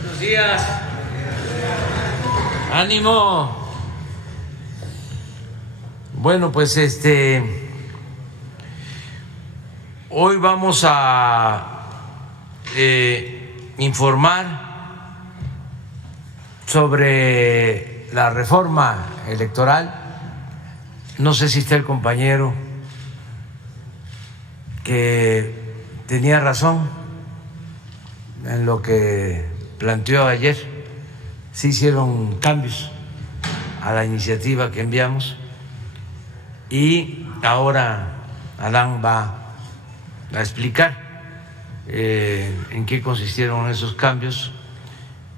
Buenos días. Ánimo. Bueno, pues hoy vamos a informar sobre la reforma electoral. No sé si está el compañero que tenía razón en lo que planteó ayer. Sí hicieron cambios a la iniciativa que enviamos y ahora Adán va a explicar en qué consistieron esos cambios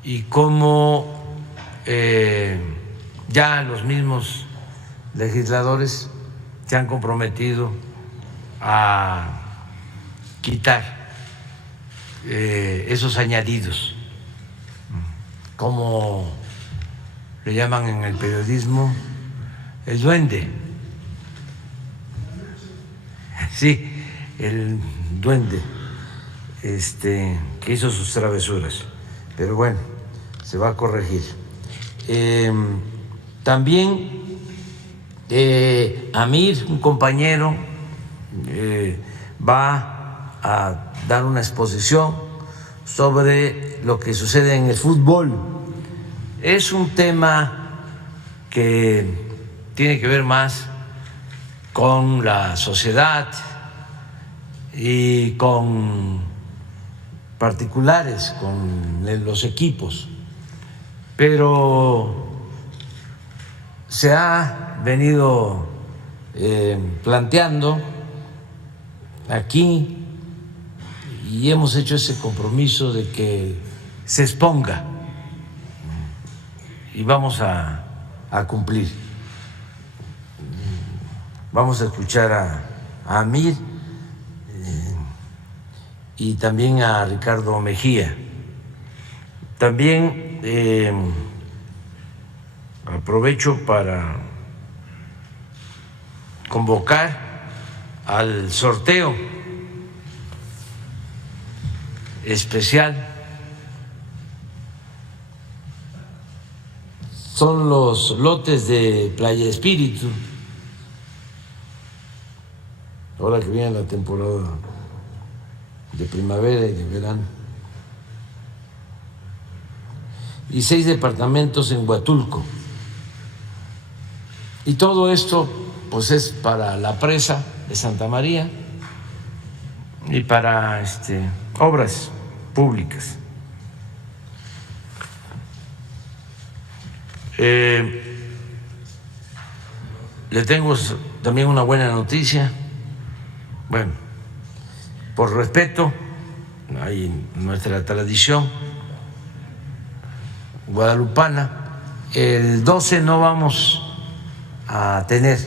y cómo ya los mismos legisladores se han comprometido a quitar esos añadidos, como le llaman en el periodismo, el duende. Sí, el duende que hizo sus travesuras, pero bueno, se va a corregir. También Amir, un compañero, va a dar una exposición sobre lo que sucede en el fútbol. Es un tema que tiene que ver más con la sociedad y con particulares, con los equipos, pero se ha venido planteando aquí y hemos hecho ese compromiso de que se exponga y vamos a cumplir. Vamos a escuchar a Amir y también a Ricardo Mejía. También aprovecho para convocar al sorteo especial. Son los lotes de Playa Espíritu, ahora que viene la temporada de primavera y de verano, y 6 departamentos en Huatulco. Y todo esto pues es para la presa de Santa María y para obras públicas. Le tengo también una buena noticia. Bueno, por respeto, hay nuestra tradición guadalupana, el 12 no vamos a tener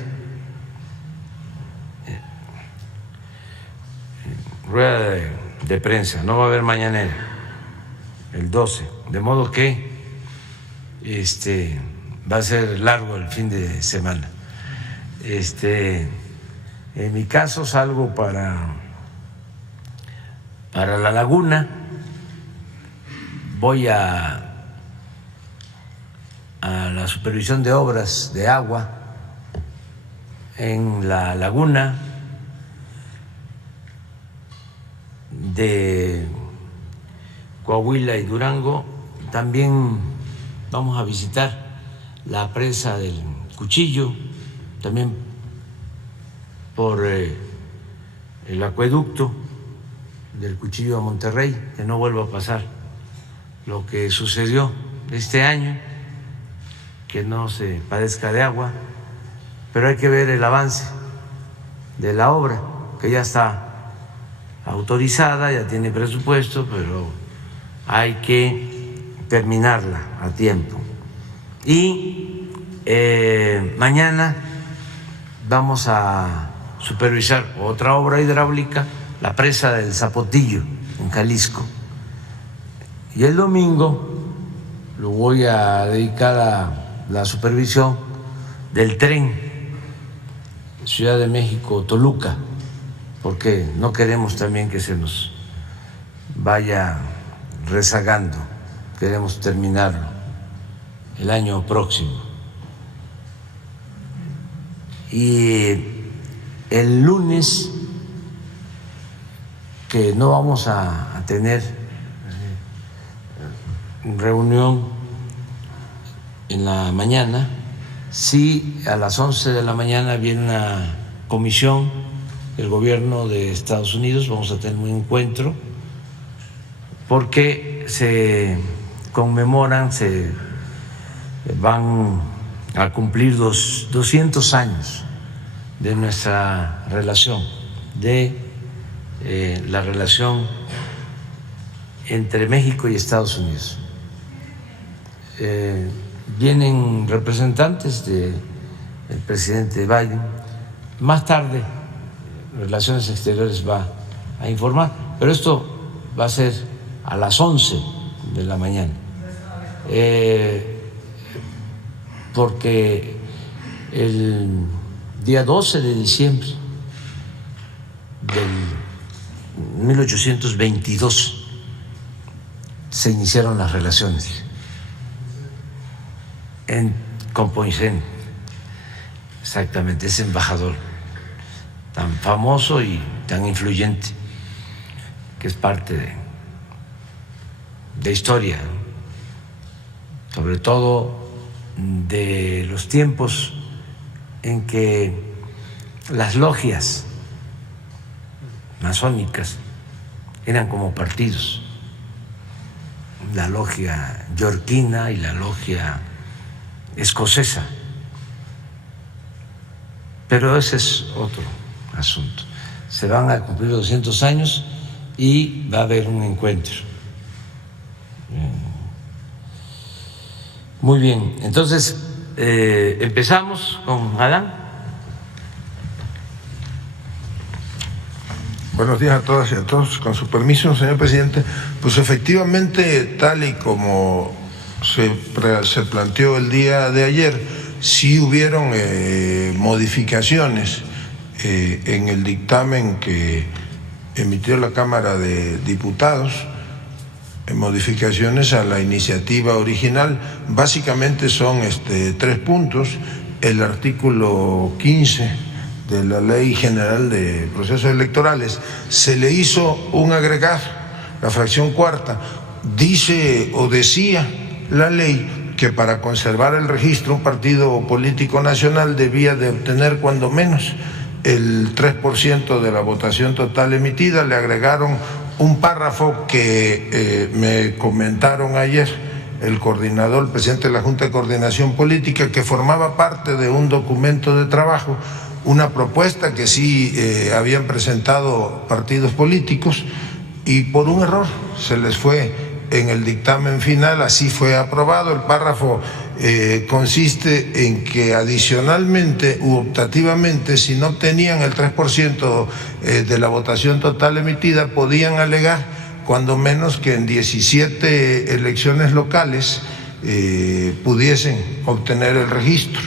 rueda de prensa, no va a haber mañanera el 12, de modo que va a ser largo el fin de semana. En mi caso salgo para La Laguna, voy a la supervisión de obras de agua en La Laguna, de Coahuila y Durango. También vamos a visitar la presa del Cuchillo, también por el acueducto del Cuchillo a Monterrey, que no vuelva a pasar lo que sucedió este año, que no se padezca de agua, pero hay que ver el avance de la obra, que ya está autorizada, ya tiene presupuesto, pero hay que terminarla a tiempo. Y mañana vamos a supervisar otra obra hidráulica, la presa del Zapotillo, en Jalisco. Y el domingo lo voy a dedicar a la supervisión del tren Ciudad de México-Toluca, porque no queremos también que se nos vaya rezagando queremos terminarlo el año próximo. Y el lunes, que no vamos a tener reunión en la mañana, sí, a las 11 de la mañana viene una comisión del gobierno de Estados Unidos, vamos a tener un encuentro porque se conmemoran, se van a cumplir 200 años de nuestra relación, de la relación entre México y Estados Unidos. Vienen representantes del presidente Biden. Más tarde, Relaciones Exteriores va a informar, pero esto va a ser a las 11 de la mañana, porque el día 12 de diciembre del 1822 se iniciaron las relaciones con Poinsén, exactamente, ese embajador tan famoso y tan influyente que es parte de historia, sobre todo de los tiempos en que las logias masónicas eran como partidos, la logia yorquina y la logia escocesa, pero ese es otro asunto. Se van a cumplir 200 años y va a haber un encuentro. Muy bien, entonces empezamos con Adán. Buenos días a todas y a todos. Con su permiso, señor presidente, pues efectivamente, tal y como se planteó el día de ayer, sí hubieron modificaciones en el dictamen que emitió la Cámara de Diputados, modificaciones a la iniciativa original. Básicamente son 3 puntos. El artículo 15 de la Ley General de Procesos Electorales se le hizo un agregado, la fracción cuarta. Dice o decía la ley que para conservar el registro un partido político nacional debía de obtener cuando menos el 3% de la votación total emitida. Le agregaron un párrafo que me comentaron ayer el coordinador, el presidente de la Junta de Coordinación Política, que formaba parte de un documento de trabajo, una propuesta que sí habían presentado partidos políticos y por un error se les fue en el dictamen final, así fue aprobado. El párrafo consiste en que adicionalmente u optativamente, si no obtenían el 3% de la votación total emitida, podían alegar cuando menos que en 17 elecciones locales pudiesen obtener el registro.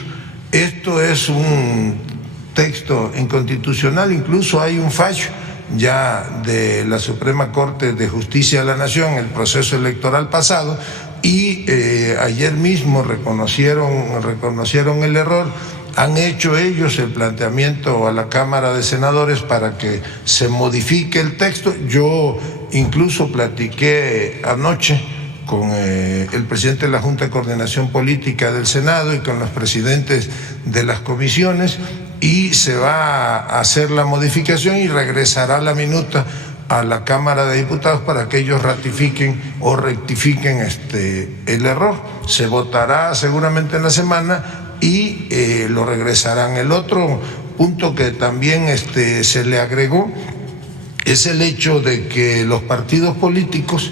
Esto es un texto inconstitucional, incluso hay un fallo ya de la Suprema Corte de Justicia de la Nación, el proceso electoral pasado, y ayer mismo reconocieron el error. Han hecho ellos el planteamiento a la Cámara de Senadores para que se modifique el texto. Yo incluso platiqué anoche con el presidente de la Junta de Coordinación Política del Senado y con los presidentes de las comisiones, y se va a hacer la modificación y regresará la minuta a la Cámara de Diputados para que ellos ratifiquen o rectifiquen el error. Se votará seguramente en la semana y lo regresarán. El otro punto que también se le agregó es el hecho de que los partidos políticos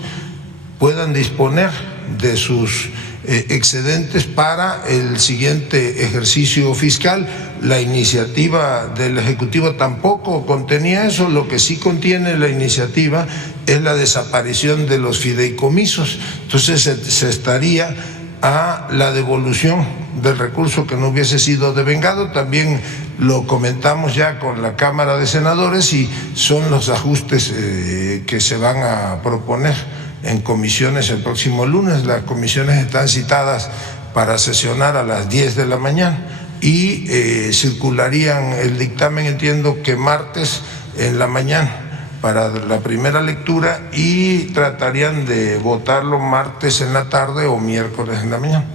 puedan disponer de sus excedentes para el siguiente ejercicio fiscal. La iniciativa del Ejecutivo tampoco contenía eso. Lo que sí contiene la iniciativa es la desaparición de los fideicomisos. Entonces se estaría a la devolución del recurso que no hubiese sido devengado. También lo comentamos ya con la Cámara de Senadores y son los ajustes que se van a proponer en comisiones el próximo lunes. Las comisiones están citadas para sesionar a las 10 de la mañana y circularían el dictamen, entiendo que martes en la mañana para la primera lectura, y tratarían de votarlo martes en la tarde o miércoles en la mañana.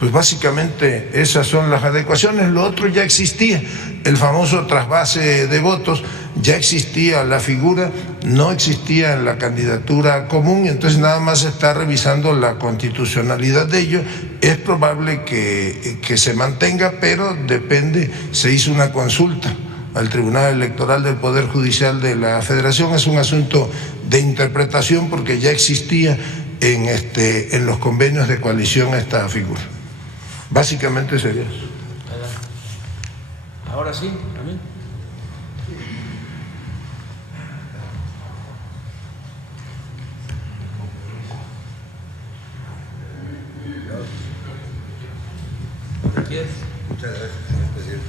Pues básicamente esas son las adecuaciones. Lo otro ya existía, el famoso trasvase de votos, ya existía la figura, no existía en la candidatura común, y entonces nada más se está revisando la constitucionalidad de ello. Es probable que se mantenga, pero depende, se hizo una consulta al Tribunal Electoral del Poder Judicial de la Federación. Es un asunto de interpretación porque ya existía en los convenios de coalición esta figura. Básicamente sería eso. Ahora sí, a mí. Muchas gracias, señor presidente.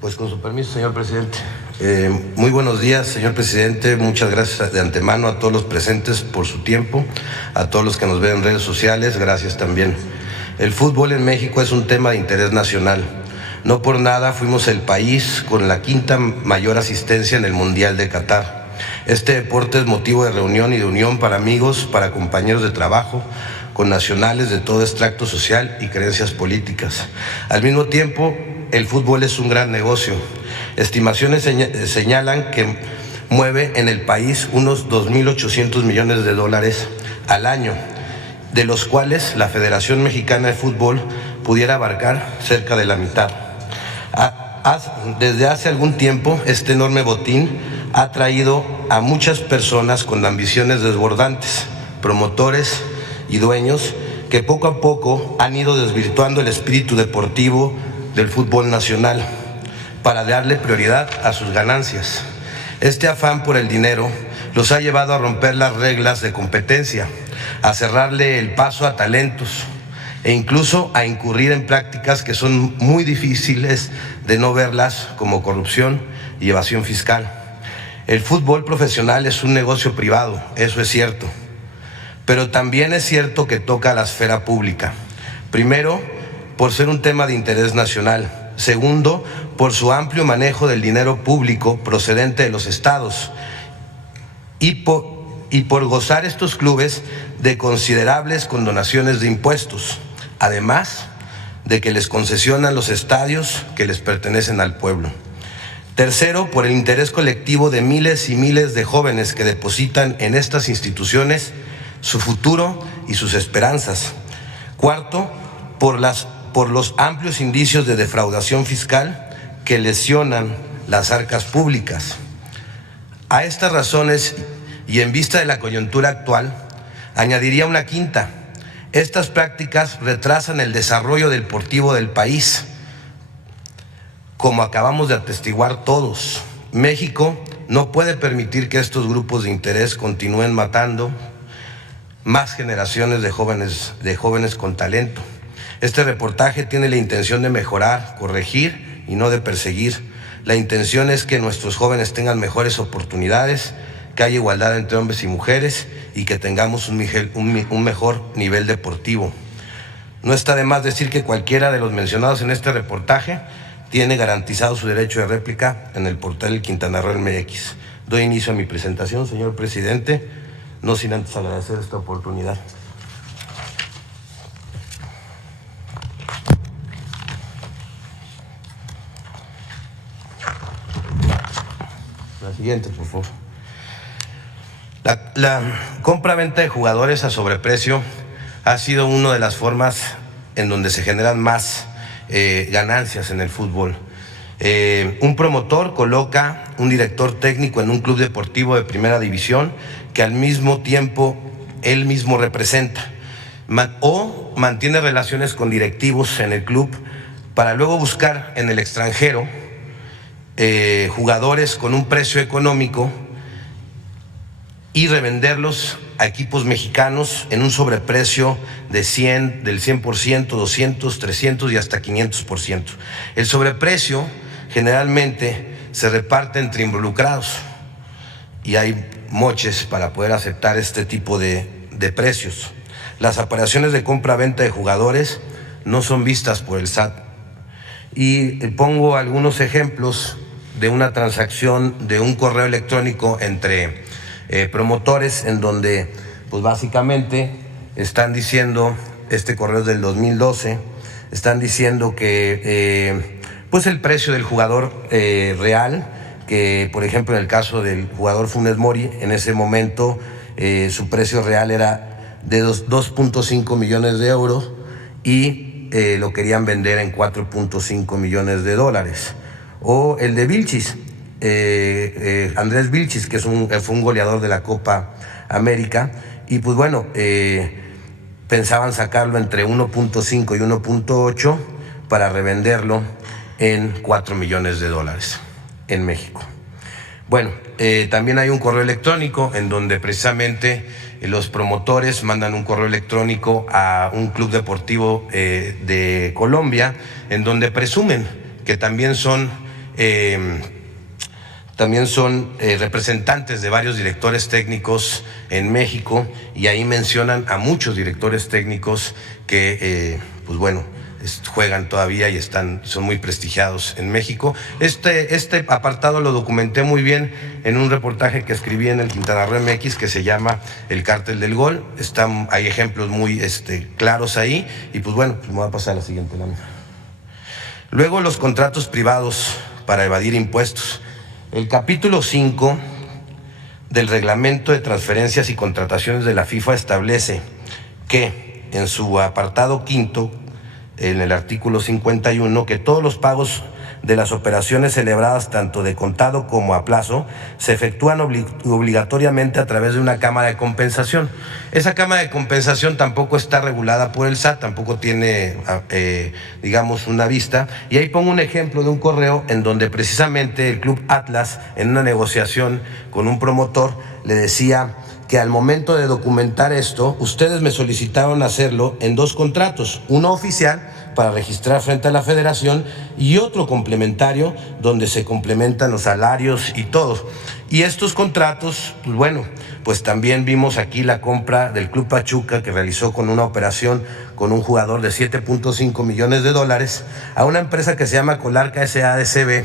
Pues con su permiso, señor presidente. Muy buenos días, señor presidente. Muchas gracias de antemano a todos los presentes por su tiempo, a todos los que nos ven en redes sociales, gracias también. El fútbol en México es un tema de interés nacional. No por nada fuimos el país con la quinta mayor asistencia en el Mundial de Qatar. Este deporte es motivo de reunión y de unión para amigos, para compañeros de trabajo, con nacionales de todo extracto social y creencias políticas. Al mismo tiempo, el fútbol es un gran negocio. Estimaciones señalan que mueve en el país unos 2.800 millones de dólares al año, de los cuales la Federación Mexicana de Fútbol pudiera abarcar cerca de la mitad. Desde hace algún tiempo, este enorme botín ha traído a muchas personas con ambiciones desbordantes, promotores y dueños, que poco a poco han ido desvirtuando el espíritu deportivo del fútbol nacional para darle prioridad a sus ganancias. Este afán por el dinero los ha llevado a romper las reglas de competencia, a cerrarle el paso a talentos e incluso a incurrir en prácticas que son muy difíciles de no verlas, como corrupción y evasión fiscal. El fútbol profesional es un negocio privado, eso es cierto, pero también es cierto que toca a la esfera pública. Primero, por ser un tema de interés nacional. Segundo, por su amplio manejo del dinero público procedente de los estados. Y por gozar estos clubes de considerables condonaciones de impuestos, además de que les concesionan los estadios que les pertenecen al pueblo. Tercero, por el interés colectivo de miles y miles de jóvenes que depositan en estas instituciones su futuro y sus esperanzas. Cuarto, por los amplios indicios de defraudación fiscal que lesionan las arcas públicas. A estas razones, y en vista de la coyuntura actual, añadiría una quinta. Estas prácticas retrasan el desarrollo deportivo del país, como acabamos de atestiguar todos. México no puede permitir que estos grupos de interés continúen matando más generaciones de jóvenes con talento. Este reportaje tiene la intención de mejorar, corregir y no de perseguir. La intención es que nuestros jóvenes tengan mejores oportunidades, que haya igualdad entre hombres y mujeres y que tengamos un mejor nivel deportivo. No está de más decir que cualquiera de los mencionados en este reportaje tiene garantizado su derecho de réplica en el portal Quintana Roo MX. Doy inicio a mi presentación, señor presidente, no sin antes agradecer esta oportunidad. La siguiente, por favor. La compra-venta de jugadores a sobreprecio ha sido una de las formas en donde se generan más ganancias en el fútbol. Un promotor coloca un director técnico en un club deportivo de primera división que al mismo tiempo él mismo representa, o mantiene relaciones con directivos en el club para luego buscar en el extranjero jugadores con un precio económico y revenderlos a equipos mexicanos en un sobreprecio del 100%, 200, 300 y hasta 500%. El sobreprecio generalmente se reparte entre involucrados y hay moches para poder aceptar este tipo de precios. Las operaciones de compra-venta de jugadores no son vistas por el SAT. Y pongo algunos ejemplos de una transacción de un correo electrónico entre promotores en donde pues básicamente están diciendo, este correo es del 2012, están diciendo que pues el precio del jugador real, que por ejemplo en el caso del jugador Funes Mori, en ese momento su precio real era de 2.5 millones de euros y lo querían vender en 4.5 millones de dólares. O el de Vilchis, Andrés Vilchis, que fue un goleador de la Copa América, y pues bueno, pensaban sacarlo entre 1.5 y 1.8 para revenderlo en 4 millones de dólares en México. Bueno, también hay un correo electrónico en donde precisamente los promotores mandan un correo electrónico a un club deportivo de Colombia, en donde presumen que también son representantes de varios directores técnicos en México, y ahí mencionan a muchos directores técnicos que, pues bueno, juegan todavía y son muy prestigiados en México. Este apartado lo documenté muy bien en un reportaje que escribí en el Quintana Roo MX que se llama El Cártel del Gol. Hay ejemplos muy claros ahí, y pues bueno, me voy a pasar a la siguiente lámina. Luego, los contratos privados para evadir impuestos. El capítulo 5 del Reglamento de Transferencias y Contrataciones de la FIFA establece que en su apartado quinto, en el artículo 51, que todos los pagos de las operaciones celebradas tanto de contado como a plazo se efectúan obligatoriamente a través de una cámara de compensación. Esa cámara de compensación tampoco está regulada por el SAT, tampoco tiene, digamos, una vista. Y ahí pongo un ejemplo de un correo en donde precisamente el Club Atlas, en una negociación con un promotor, le decía que al momento de documentar esto, ustedes me solicitaron hacerlo en 2 contratos, uno oficial para registrar frente a la federación y otro complementario donde se complementan los salarios y todo. Y estos contratos, pues bueno, pues también vimos aquí la compra del Club Pachuca, que realizó con una operación con un jugador de 7.5 millones de dólares a una empresa que se llama Colarca SADCB,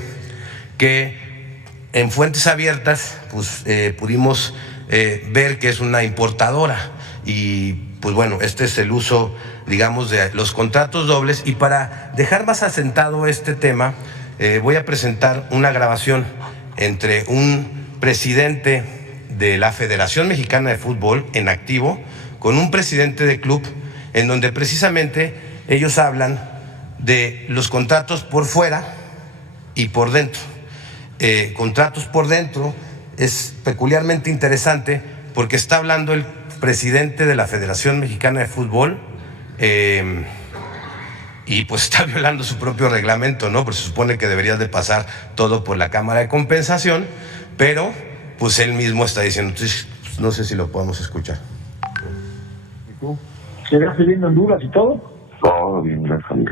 que en fuentes abiertas pues pudimos ver que es una importadora. Y pues bueno, este es el uso, digamos, de los contratos dobles. Y para dejar más asentado este tema, voy a presentar una grabación entre un presidente de la Federación Mexicana de Fútbol en activo con un presidente de club, en donde precisamente ellos hablan de los contratos por fuera y por dentro. Contratos por dentro es peculiarmente interesante porque está hablando el presidente de la Federación Mexicana de Fútbol y pues está violando su propio reglamento, ¿no? Porque se supone que debería de pasar todo por la Cámara de Compensación, pero pues él mismo está diciendo. Entonces, pues, no sé si lo podemos escuchar. ¿Y tú? ¿Llegaste bien a Honduras y todo? Todo bien, gracias a Dios.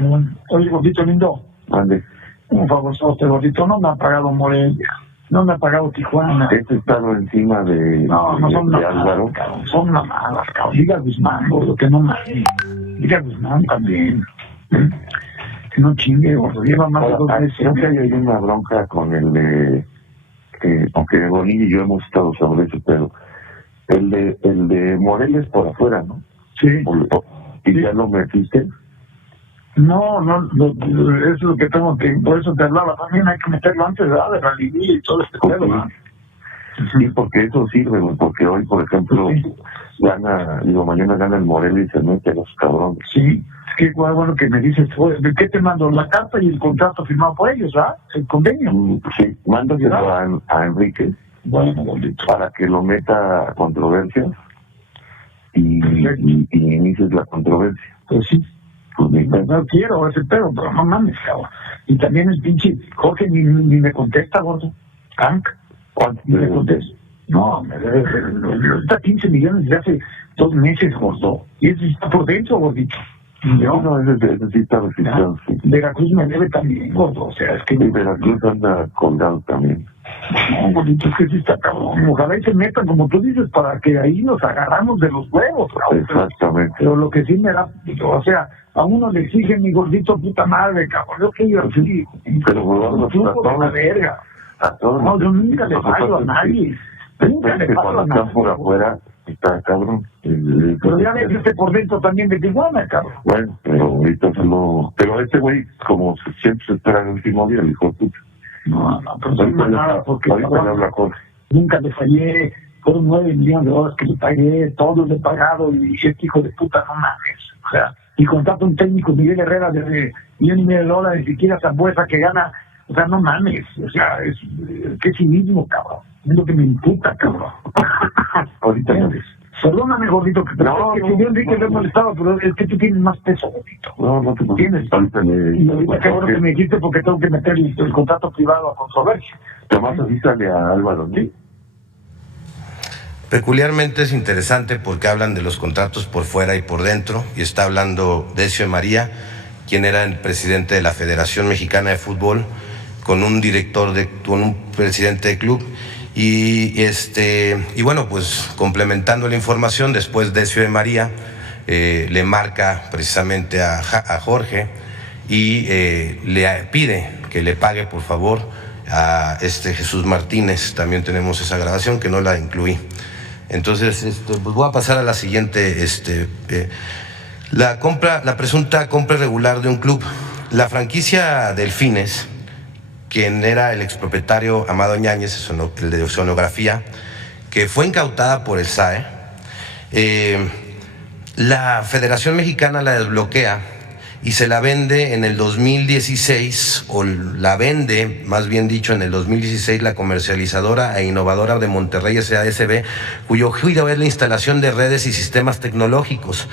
Oye, gordito lindo. Mande. Un favor, este gordito, no me ha pagado Morelia, no me ha pagado Tijuana. Este estado encima de No son de mamadas, Álvaro. cabrón, son mamadas, cabrón. Diga Guzmán, gordo, que no mames. Diga Guzmán también. Que no chingue, gordo, lleva más de 2 meses. Creo que hay una bronca con el de... aunque Bonilla y yo hemos estado sobre eso, pero el de Morelia es por afuera, ¿no? Sí. ¿Y ya lo metiste? No, es lo que tengo que, por eso te hablaba, también hay que meterlo antes de la liguilla y todo este pedo, ¿no? Sí, porque eso sirve, porque hoy, por ejemplo, mañana gana el Morelia y se mete a los cabrones. Sí, es que bueno que me dices, ¿de qué te mando? La carta y el contrato firmado por ellos, ¿verdad? El convenio. Sí, mándaselo a Enrique. Bueno, bonito. Para que lo meta a controversia y inicies la controversia. Pues sí. No quiero ese pedo, pero no mames, cabrón. Y también el pinche Jorge ni me contesta, gordo. Tank. Ni me contesta. No, ahorita 15 millones de hace 2 meses, gordo. Y eso está por dentro, gordito. No, ese sí está registrado, sí. Veracruz me debe también, gordo, o sea, es que... Y Veracruz anda colgado también. No, gordito, es que sí está cabrón. Ojalá y se metan, como tú dices, para que ahí nos agarramos de los huevos, cabrón. Exactamente. Pero lo que sí me da, o sea, a uno le exigen mi gordito puta madre, cabrón. Yo que yo así, pero bueno, truco de la verga. A todos. No, yo nunca le fallo a nadie. Nunca le fallo cuando a nadie. están por afuera, está cabrón. Pero ya ves que por dentro también de Tijuana, cabrón. Bueno, pero ahorita solo... Pero este güey, como siempre se espera el último día, dijo tú. No, pero no es nada, porque ahorita le habla Jorge. nunca le fallé. Fueron 9 millones de dólares que le pagué, todos le he pagado, y este hijo de puta, no mames. O sea, y contrata un técnico, Miguel Herrera, de $1.5 million, siquiera Zambuesa que gana. O sea, no mames, o sea, qué cinismo, cabrón. Es lo que me imputa, cabrón. Ahorita no. Perdóname, gordito, que No, que yo Enrique le he molestado, pero es que tú tienes más peso, gordito. No te ¿Tienes? Ahorita Y ahorita qué bueno que me dijiste, porque tengo que meter el contrato privado a controversia. Tomás, avísale a Álvaro, ¿sí? Peculiarmente es interesante porque hablan de los contratos por fuera y por dentro, y está hablando Decio María, quien era el presidente de la Federación Mexicana de Fútbol, con un presidente de club, y bueno, pues complementando la información, después Decio de María le marca precisamente a Jorge y le pide que le pague, por favor, a Jesús Martínez. También tenemos esa grabación que no la incluí. Entonces, pues voy a pasar a la siguiente, la presunta compra irregular de un club. La franquicia Delfines, quien era el expropietario Amado Ñáñez, el de Sonografía, que fue incautada por el SAE, la Federación Mexicana la desbloquea y se la vende en el 2016, o la vende, más bien dicho, en el 2016, la comercializadora e innovadora de Monterrey SASB, cuyo giro es la instalación de redes y sistemas tecnológicos.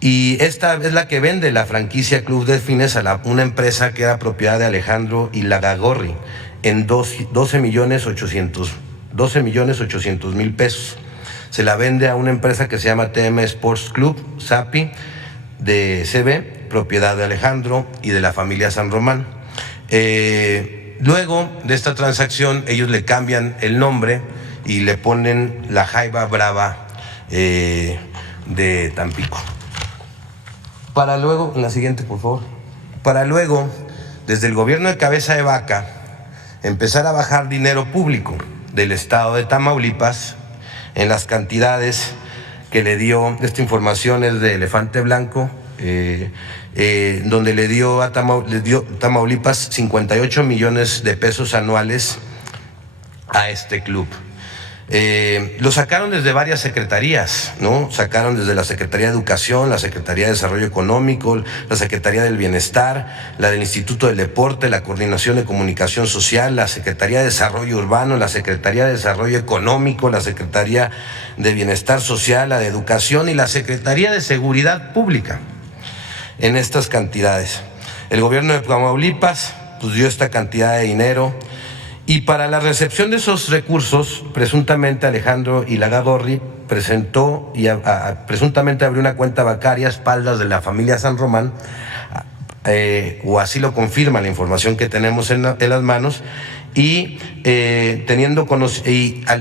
Y esta es la que vende la franquicia Club Delfines a una empresa que era propiedad de Alejandro Ilagagorri en 12.800.000 pesos. Se la vende a una empresa que se llama TM Sports Club, SAPI, de CB, propiedad de Alejandro y de la familia San Román. Luego de esta transacción, ellos le cambian el nombre y le ponen la Jaiba Brava de Tampico. Para luego, en la siguiente, por favor. Para luego, desde el gobierno de Cabeza de Vaca, empezar a bajar dinero público del estado de Tamaulipas en las cantidades que le dio. Esta información es de Elefante Blanco, donde le dio a Tamaulipas 58 millones de pesos anuales a este club. Lo sacaron desde varias secretarías, ¿no? Sacaron desde la Secretaría de Educación, la Secretaría de Desarrollo Económico, la Secretaría del Bienestar, la del Instituto del Deporte, la Coordinación de Comunicación Social, la Secretaría de Desarrollo Urbano, la Secretaría de Desarrollo Económico, la Secretaría de Bienestar Social, la de Educación y la Secretaría de Seguridad Pública. En estas cantidades, el gobierno de Tamaulipas pues dio esta cantidad de dinero. Y para la recepción de esos recursos, presuntamente Alejandro Ilagagorri presentó y presuntamente abrió una cuenta bancaria a espaldas de la familia San Román, o así lo confirma la información que tenemos en las manos, y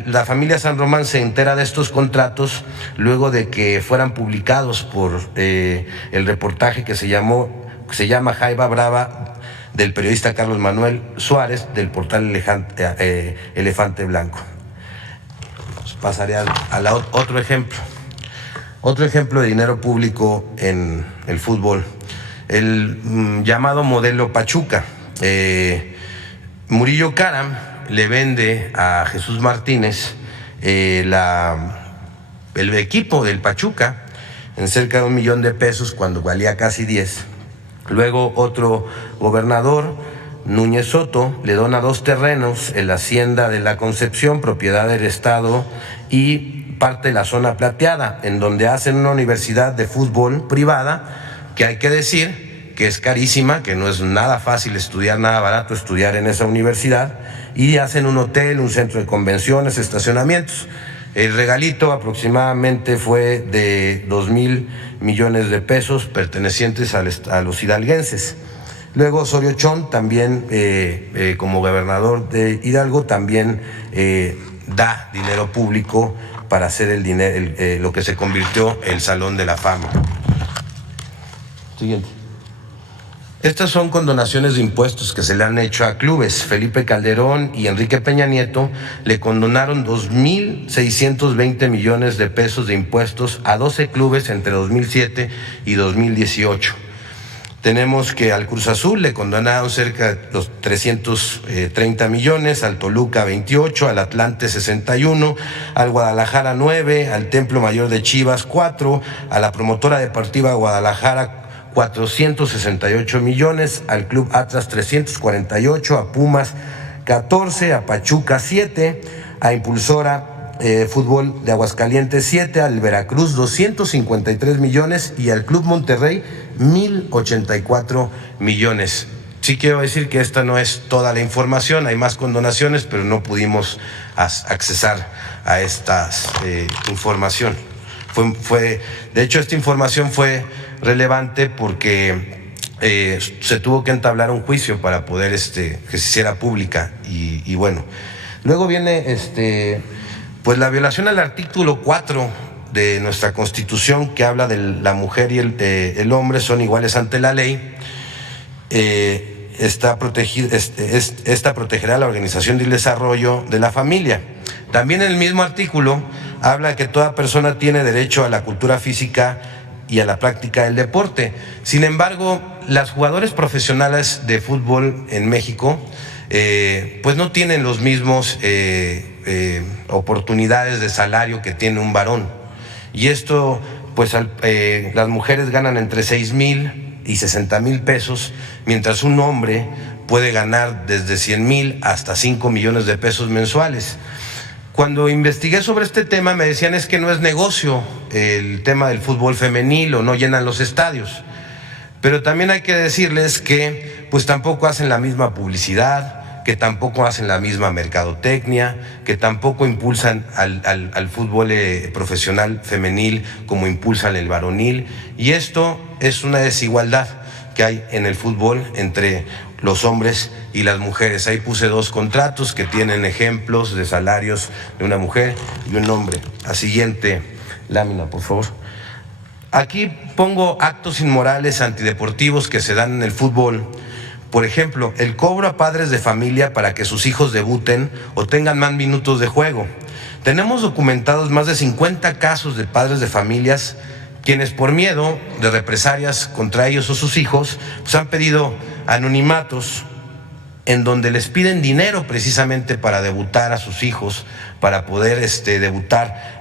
la familia San Román se entera de estos contratos luego de que fueran publicados por el reportaje que se llama Jaiba Brava, del periodista Carlos Manuel Suárez, del portal Elefante Blanco. Pasaré a otro ejemplo. Otro ejemplo de dinero público en el fútbol. El llamado modelo Pachuca. Murillo Karam le vende a Jesús Martínez el equipo del Pachuca en cerca de $1 millón cuando valía casi 10. Luego otro gobernador, Núñez Soto, le dona 2 terrenos en la hacienda de la Concepción, propiedad del Estado, y parte de la zona plateada, en donde hacen una universidad de fútbol privada, que hay que decir que es carísima, que no es nada fácil estudiar, nada barato estudiar en esa universidad, y hacen un hotel, un centro de convenciones, estacionamientos. El regalito aproximadamente fue de 2,000 millones de pesos pertenecientes a los hidalguenses. Luego Osorio Chong también, como gobernador de Hidalgo, también da dinero público para hacer el dinero, lo que se convirtió el Salón de la Fama. Siguiente. Estas son condonaciones de impuestos que se le han hecho a clubes. Felipe Calderón y Enrique Peña Nieto le condonaron 2,620 millones de pesos de impuestos a 12 clubes entre 2007 y 2018. Tenemos que al Cruz Azul le condonaron cerca de los 330 millones, al Toluca 28, al Atlante 61, al Guadalajara 9, al Templo Mayor de Chivas 4, a la promotora deportiva Guadalajara 468 millones, al Club Atlas 348, a Pumas 14, a Pachuca 7, a Impulsora Fútbol de Aguascalientes 7, al Veracruz 253 millones y al Club Monterrey 1,084 millones. Sí quiero decir que esta no es toda la información, hay más condonaciones, pero no pudimos accesar a esta información. De hecho, esta información fue relevante porque se tuvo que entablar un juicio para poder que se hiciera pública y bueno. Luego viene pues la violación al artículo 4 de nuestra Constitución, que habla de la mujer y el hombre son iguales ante la ley. Esta protegerá la organización y el desarrollo de la familia. También en el mismo artículo habla que toda persona tiene derecho a la cultura física y a la práctica del deporte. Sin embargo, las jugadoras profesionales de fútbol en México pues no tienen los mismos oportunidades de salario que tiene un varón. Y esto, pues las mujeres ganan entre 6,000 y 60,000 pesos, mientras un hombre puede ganar desde 100,000 hasta 5 millones de pesos mensuales. Cuando investigué sobre este tema me decían es que no es negocio el tema del fútbol femenil o no llenan los estadios. Pero también hay que decirles que pues tampoco hacen la misma publicidad, que tampoco hacen la misma mercadotecnia, que tampoco impulsan al fútbol profesional femenil como impulsan el varonil. Y esto es una desigualdad que hay en el fútbol entre los hombres y las mujeres. Ahí puse 2 contratos que tienen ejemplos de salarios de una mujer y un hombre. La siguiente lámina, por favor. Aquí pongo actos inmorales antideportivos que se dan en el fútbol. Por ejemplo, el cobro a padres de familia para que sus hijos debuten o tengan más minutos de juego. Tenemos documentados más de 50 casos de padres de familias quienes por miedo de represalias contra ellos o sus hijos pues han pedido anonimatos en donde les piden dinero precisamente para debutar a sus hijos, para poder debutar,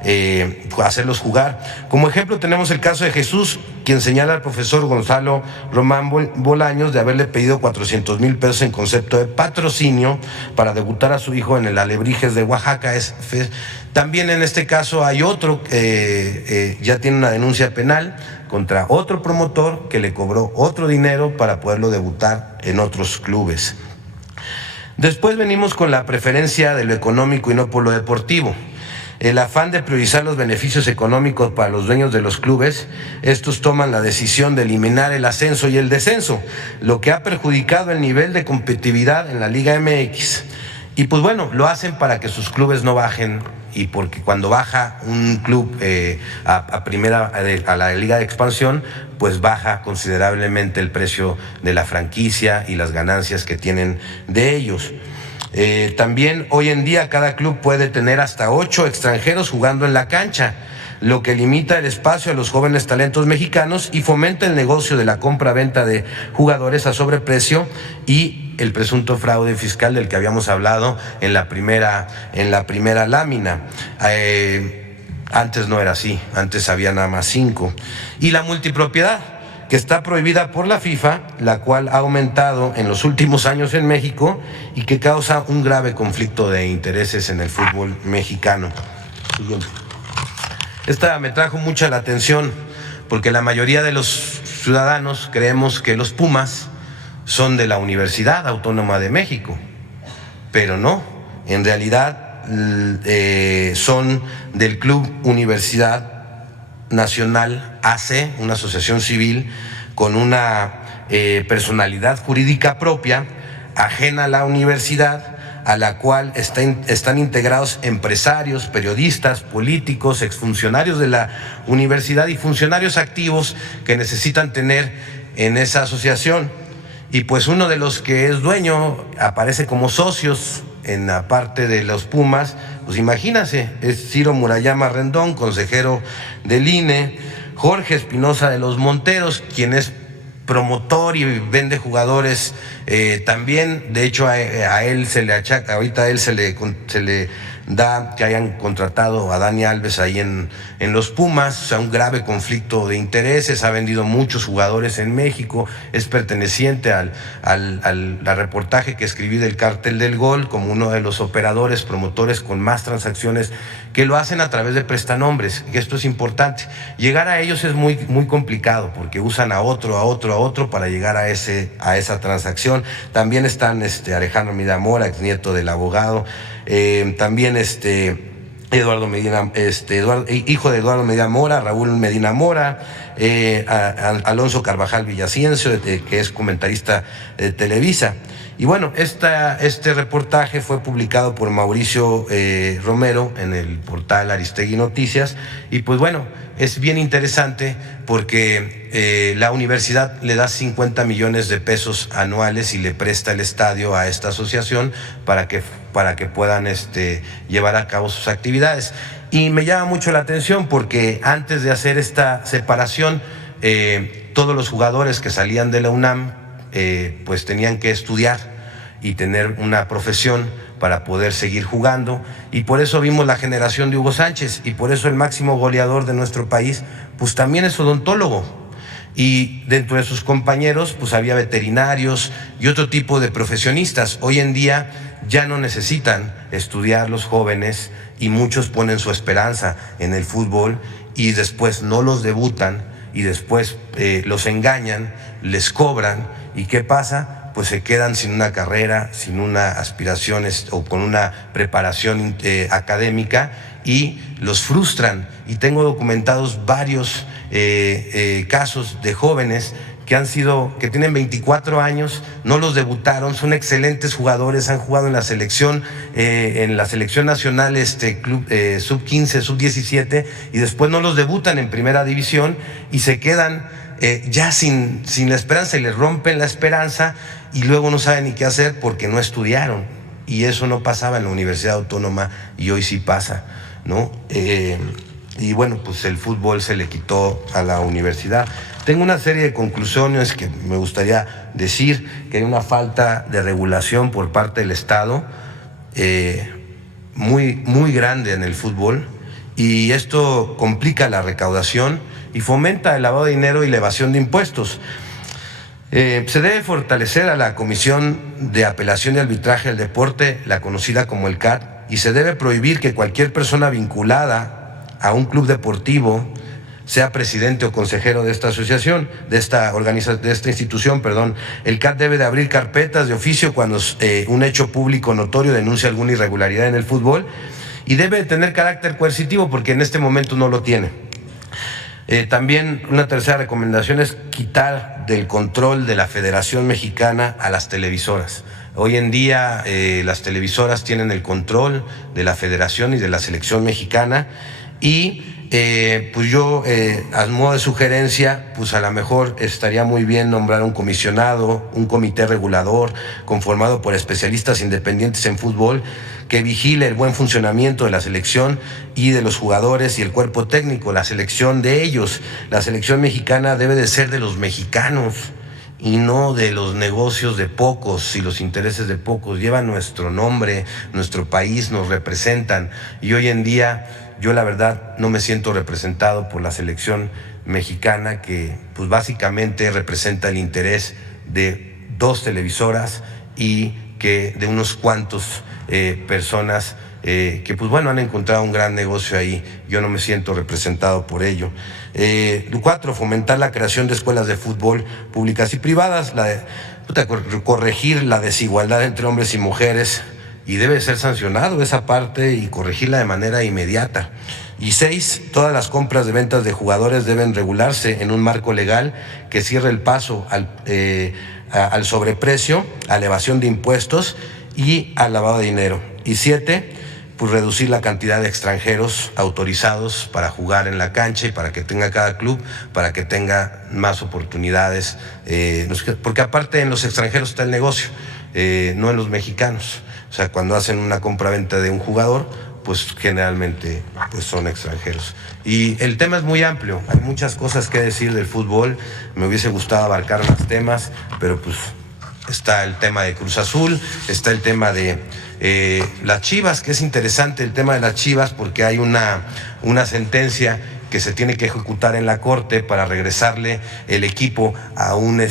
hacerlos jugar. Como ejemplo tenemos el caso de Jesús, quien señala al profesor Gonzalo Román Bolaños de haberle pedido 400,000 pesos en concepto de patrocinio para debutar a su hijo en el Alebrijes de Oaxaca. También en este caso hay otro, ya tiene una denuncia penal contra otro promotor que le cobró otro dinero para poderlo debutar en otros clubes. Después venimos con la preferencia de lo económico y no por lo deportivo. El afán de priorizar los beneficios económicos para los dueños de los clubes, estos toman la decisión de eliminar el ascenso y el descenso, lo que ha perjudicado el nivel de competitividad en la Liga MX. Y pues bueno, lo hacen para que sus clubes no bajen, y porque cuando baja un club a la Liga de Expansión, pues baja considerablemente el precio de la franquicia y las ganancias que tienen de ellos. También hoy en día cada club puede tener hasta 8 extranjeros jugando en la cancha, lo que limita el espacio a los jóvenes talentos mexicanos y fomenta el negocio de la compra-venta de jugadores a sobreprecio y el presunto fraude fiscal del que habíamos hablado en la primera lámina. Antes no era así, antes había nada más 5. Y la multipropiedad, que está prohibida por la FIFA, la cual ha aumentado en los últimos años en México y que causa un grave conflicto de intereses en el fútbol mexicano. Siguiente. Esta me trajo mucha la atención porque la mayoría de los ciudadanos creemos que los Pumas son de la Universidad Autónoma de México, pero no, en realidad son del Club Universidad Nacional AC, una asociación civil con una personalidad jurídica propia, ajena a la universidad, a la cual están integrados empresarios, periodistas, políticos, exfuncionarios de la universidad y funcionarios activos que necesitan tener en esa asociación. Y pues uno de los que es dueño aparece como socios en la parte de los Pumas, pues imagínense, es Ciro Murayama Rendón, consejero del INE, Jorge Espinosa de los Monteros, quien es promotor y vende jugadores también. De hecho, a él se le achaca, ahorita a él se le da que hayan contratado a Dani Alves ahí en los Pumas, o sea, un grave conflicto de intereses, ha vendido muchos jugadores en México, es perteneciente al reportaje que escribí del Cártel del Gol como uno de los operadores, promotores con más transacciones que lo hacen a través de prestanombres, que esto es importante. Llegar a ellos es muy, muy complicado porque usan a otro para llegar a esa transacción. También están Alejandro Medina Mora, exnieto del abogado, también Eduardo Medina, hijo de Eduardo Medina Mora, Raúl Medina Mora, Alonso Carvajal Villaciencio, que es comentarista de Televisa. Y bueno, este reportaje fue publicado por Mauricio Romero en el portal Aristegui Noticias, y pues bueno, es bien interesante porque la universidad le da 50 millones de pesos anuales y le presta el estadio a esta asociación para que puedan llevar a cabo sus actividades. Y me llama mucho la atención porque antes de hacer esta separación, todos los jugadores que salían de la UNAM pues tenían que estudiar y tener una profesión para poder seguir jugando, y por eso vimos la generación de Hugo Sánchez, y por eso el máximo goleador de nuestro país pues también es odontólogo, y dentro de sus compañeros pues había veterinarios y otro tipo de profesionistas. Hoy en día ya no necesitan estudiar los jóvenes y muchos ponen su esperanza en el fútbol y después no los debutan y después los engañan, les cobran, y ¿qué pasa? Pues se quedan sin una carrera, sin una aspiración o con una preparación académica, y los frustran. Y tengo documentados varios casos de jóvenes que tienen 24 años, no los debutaron, son excelentes jugadores, han jugado en la selección nacional, club sub-15, sub-17, y después no los debutan en primera división y se quedan ya sin la esperanza, y les rompen la esperanza y luego no saben ni qué hacer porque no estudiaron. Y eso no pasaba en la Universidad Autónoma y hoy sí pasa, ¿no? Y bueno, pues el fútbol se le quitó a la universidad. Tengo una serie de conclusiones que me gustaría decir: que hay una falta de regulación por parte del Estado muy, muy grande en el fútbol, y esto complica la recaudación y fomenta el lavado de dinero y la evasión de impuestos. Se debe fortalecer a la Comisión de Apelación y Arbitraje del Deporte, la conocida como el CAT, y se debe prohibir que cualquier persona vinculada a un club deportivo sea presidente o consejero de esta asociación, de esta institución. El CAT debe de abrir carpetas de oficio cuando un hecho público notorio denuncia alguna irregularidad en el fútbol, y debe de tener carácter coercitivo porque en este momento no lo tiene. También una tercera recomendación es quitar del control de la Federación Mexicana a las televisoras. Hoy en día las televisoras tienen el control de la Federación y de la Selección Mexicana, y pues yo, a modo de sugerencia, pues a lo mejor estaría muy bien nombrar un comisionado, un comité regulador conformado por especialistas independientes en fútbol, que vigile el buen funcionamiento de la selección y de los jugadores y el cuerpo técnico, la selección de ellos. La selección mexicana debe de ser de los mexicanos y no de los negocios de pocos y los intereses de pocos. Llevan nuestro nombre, nuestro país, nos representan, y hoy en día yo la verdad no me siento representado por la selección mexicana, que pues básicamente representa el interés de 2 televisoras y que de unos cuantos personas que pues bueno han encontrado un gran negocio ahí. Yo no me siento representado por ello. 4, fomentar la creación de escuelas de fútbol públicas y privadas, corregir la desigualdad entre hombres y mujeres y debe ser sancionado esa parte y corregirla de manera inmediata. Y 6, todas las compras de ventas de jugadores deben regularse en un marco legal que cierre el paso al sobreprecio, a la evasión de impuestos y al lavado de dinero. Y 7, pues reducir la cantidad de extranjeros autorizados para jugar en la cancha y para que tenga cada club, para que tenga más oportunidades, porque aparte en los extranjeros está el negocio, no en los mexicanos. O sea, cuando hacen una compra-venta de un jugador, pues generalmente pues son extranjeros. Y el tema es muy amplio, hay muchas cosas que decir del fútbol, me hubiese gustado abarcar más temas, pero pues está el tema de Cruz Azul, está el tema de las Chivas, que es interesante el tema de las Chivas porque hay una sentencia que se tiene que ejecutar en la corte para regresarle el equipo a una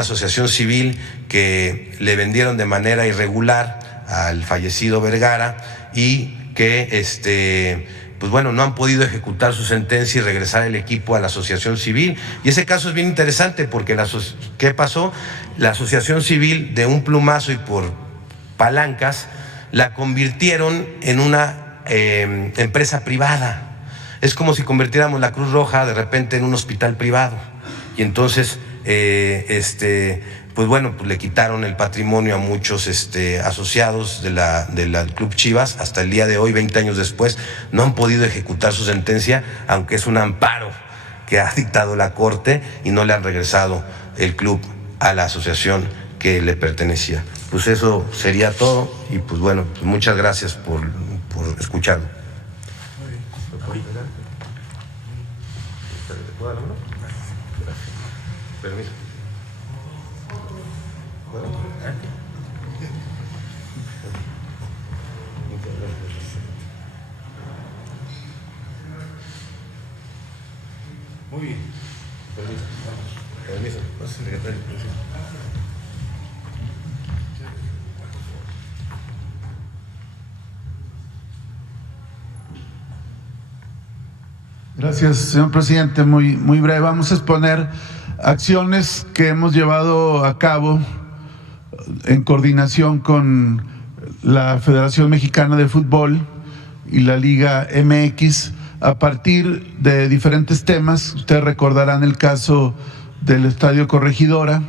asociación civil que le vendieron de manera irregular al fallecido Vergara y que pues bueno, no han podido ejecutar su sentencia y regresar el equipo a la asociación civil. Y ese caso es bien interesante porque ¿qué pasó? La asociación civil de un plumazo y por palancas la convirtieron en una empresa privada. Es como si convirtiéramos la Cruz Roja de repente en un hospital privado. Y entonces, pues bueno, pues le quitaron el patrimonio a muchos asociados del Club Chivas. Hasta el día de hoy, 20 años después, no han podido ejecutar su sentencia, aunque es un amparo que ha dictado la Corte y no le han regresado el club a la asociación que le pertenecía. Pues eso sería todo y pues bueno, pues muchas gracias por escucharme. Permiso. Muy bien. Permiso. Gracias, señor presidente. Muy breve. Vamos a exponer acciones que hemos llevado a cabo en coordinación con la Federación Mexicana de Fútbol y la Liga MX a partir de diferentes temas. Ustedes recordarán el caso del Estadio Corregidora,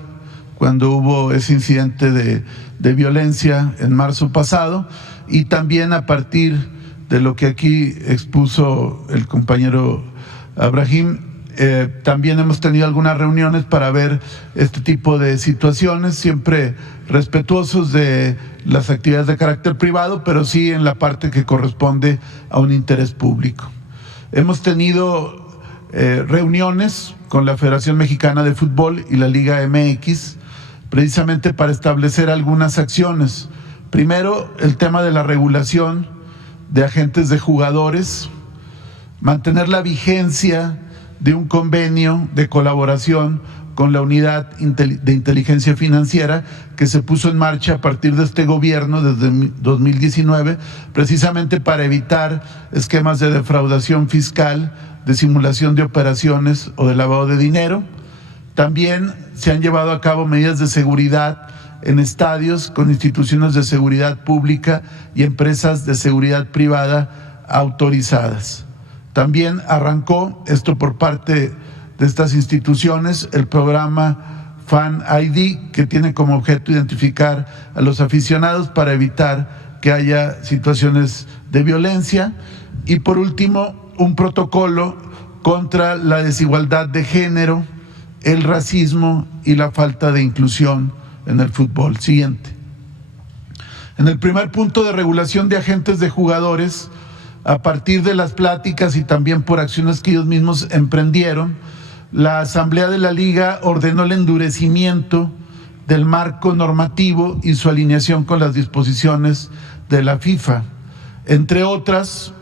cuando hubo ese incidente de violencia en marzo pasado, y también a partir de lo que aquí expuso el compañero Abraham. También hemos tenido algunas reuniones para ver este tipo de situaciones, siempre respetuosos de las actividades de carácter privado, pero sí en la parte que corresponde a un interés público. Hemos tenido reuniones con la Federación Mexicana de Fútbol y la Liga MX, precisamente para establecer algunas acciones. Primero, el tema de la regulación de agentes de jugadores, mantener la vigencia de un convenio de colaboración con la Unidad de Inteligencia Financiera que se puso en marcha a partir de este gobierno desde 2019, precisamente para evitar esquemas de defraudación fiscal, de simulación de operaciones o de lavado de dinero. También se han llevado a cabo medidas de seguridad en estadios con instituciones de seguridad pública y empresas de seguridad privada autorizadas. También arrancó, esto por parte de estas instituciones, el programa Fan ID, que tiene como objeto identificar a los aficionados para evitar que haya situaciones de violencia. Y por último, un protocolo contra la desigualdad de género, el racismo y la falta de inclusión en el fútbol. Siguiente. En el primer punto de regulación de agentes de jugadores, a partir de las pláticas y también por acciones que ellos mismos emprendieron, la Asamblea de la Liga ordenó el endurecimiento del marco normativo y su alineación con las disposiciones de la FIFA. Entre otras,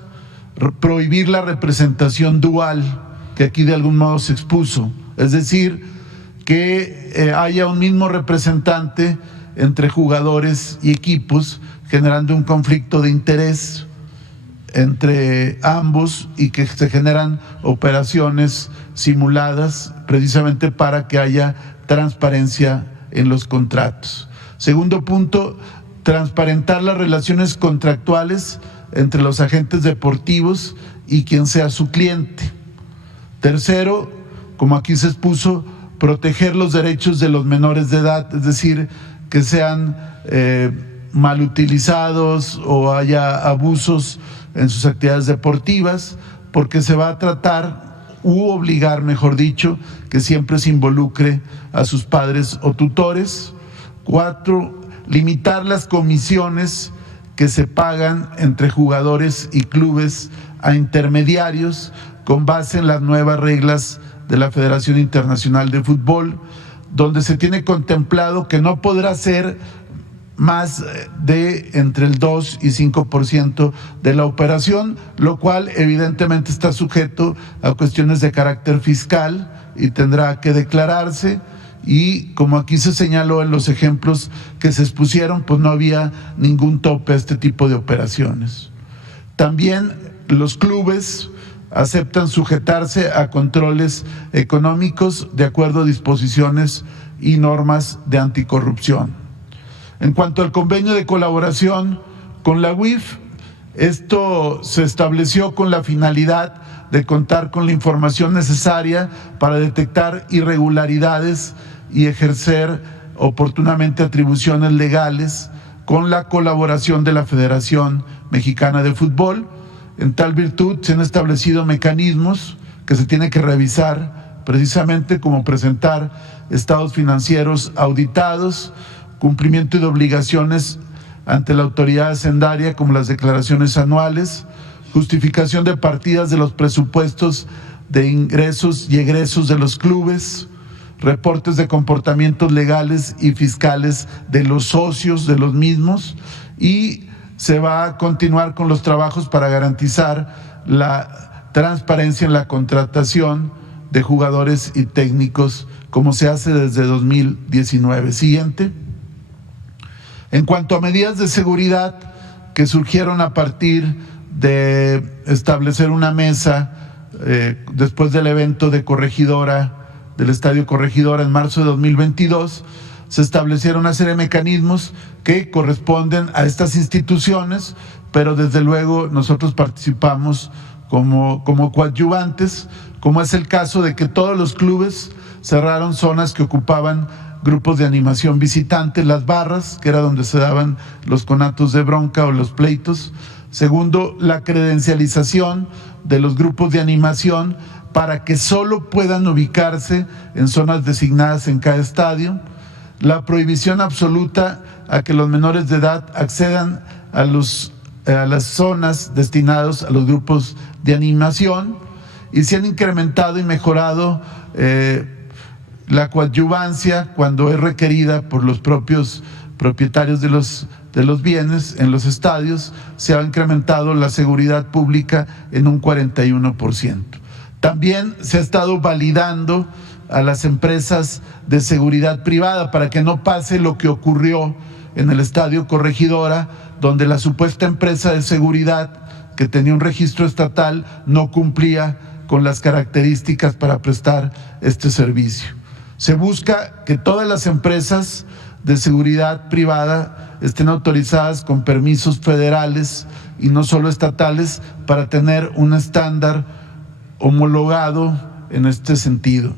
prohibir la representación dual, que aquí de algún modo se expuso, es decir, que haya un mismo representante entre jugadores y equipos, generando un conflicto de interés entre ambos y que se generan operaciones simuladas precisamente para que haya transparencia en los contratos. Segundo punto, transparentar las relaciones contractuales entre los agentes deportivos y quien sea su cliente. Tercero, como aquí se expuso, proteger los derechos de los menores de edad, es decir, que sean mal utilizados o haya abusos en sus actividades deportivas, porque se va a tratar obligar, mejor dicho, que siempre se involucre a sus padres o tutores. 4, limitar las comisiones que se pagan entre jugadores y clubes a intermediarios con base en las nuevas reglas de la Federación Internacional de Fútbol, donde se tiene contemplado que no podrá ser más de entre el 2 y 5% de la operación, lo cual evidentemente está sujeto a cuestiones de carácter fiscal y tendrá que declararse. Y como aquí se señaló en los ejemplos que se expusieron, pues no había ningún tope a este tipo de operaciones. También los clubes aceptan sujetarse a controles económicos de acuerdo a disposiciones y normas de anticorrupción. En cuanto al convenio de colaboración con la UIF, esto se estableció con la finalidad de contar con la información necesaria para detectar irregularidades y ejercer oportunamente atribuciones legales con la colaboración de la Federación Mexicana de Fútbol. En tal virtud se han establecido mecanismos que se tienen que revisar, precisamente como presentar estados financieros auditados, cumplimiento de obligaciones ante la autoridad hacendaria como las declaraciones anuales, justificación de partidas de los presupuestos de ingresos y egresos de los clubes, reportes de comportamientos legales y fiscales de los socios de los mismos, y se va a continuar con los trabajos para garantizar la transparencia en la contratación de jugadores y técnicos, como se hace desde 2019. Siguiente. En cuanto a medidas de seguridad que surgieron a partir de establecer una mesa después del evento de Corregidora, del Estadio Corregidora en marzo de 2022, se establecieron una serie de mecanismos que corresponden a estas instituciones, pero desde luego nosotros participamos como coadyuvantes, como es el caso de que todos los clubes cerraron zonas que ocupaban grupos de animación visitantes, las barras, que era donde se daban los conatos de bronca o los pleitos. Segundo, la credencialización de los grupos de animación para que solo puedan ubicarse en zonas designadas en cada estadio. La prohibición absoluta a que los menores de edad accedan a las zonas destinadas a los grupos de animación, y se han incrementado y mejorado la coadyuvancia cuando es requerida por los propios propietarios de los bienes en los estadios. Se ha incrementado la seguridad pública en un 41%. También se ha estado validando a las empresas de seguridad privada para que no pase lo que ocurrió en el Estadio Corregidora, donde la supuesta empresa de seguridad que tenía un registro estatal no cumplía con las características para prestar este servicio. Se busca que todas las empresas de seguridad privada estén autorizadas con permisos federales y no solo estatales para tener un estándar homologado en este sentido.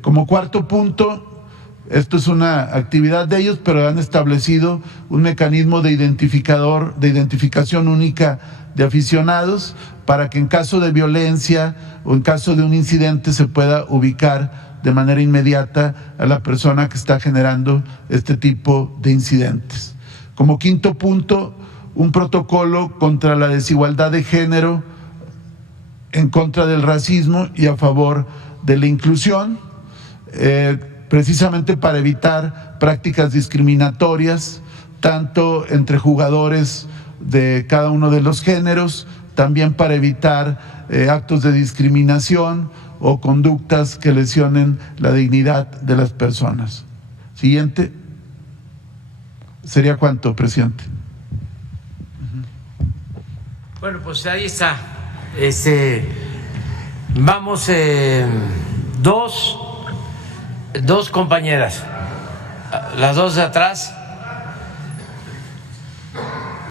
Como cuarto punto, esto es una actividad de ellos, pero han establecido un mecanismo de identificación única de aficionados para que en caso de violencia o en caso de un incidente se pueda ubicar de manera inmediata a la persona que está generando este tipo de incidentes. Como quinto punto, un protocolo contra la desigualdad de género, en contra del racismo y a favor de la inclusión, precisamente para evitar prácticas discriminatorias, tanto entre jugadores de cada uno de los géneros, también para evitar actos de discriminación o conductas que lesionen la dignidad de las personas. Siguiente. ¿Sería cuánto, presidente? Bueno, pues ahí está. Vamos dos compañeras, las dos de atrás.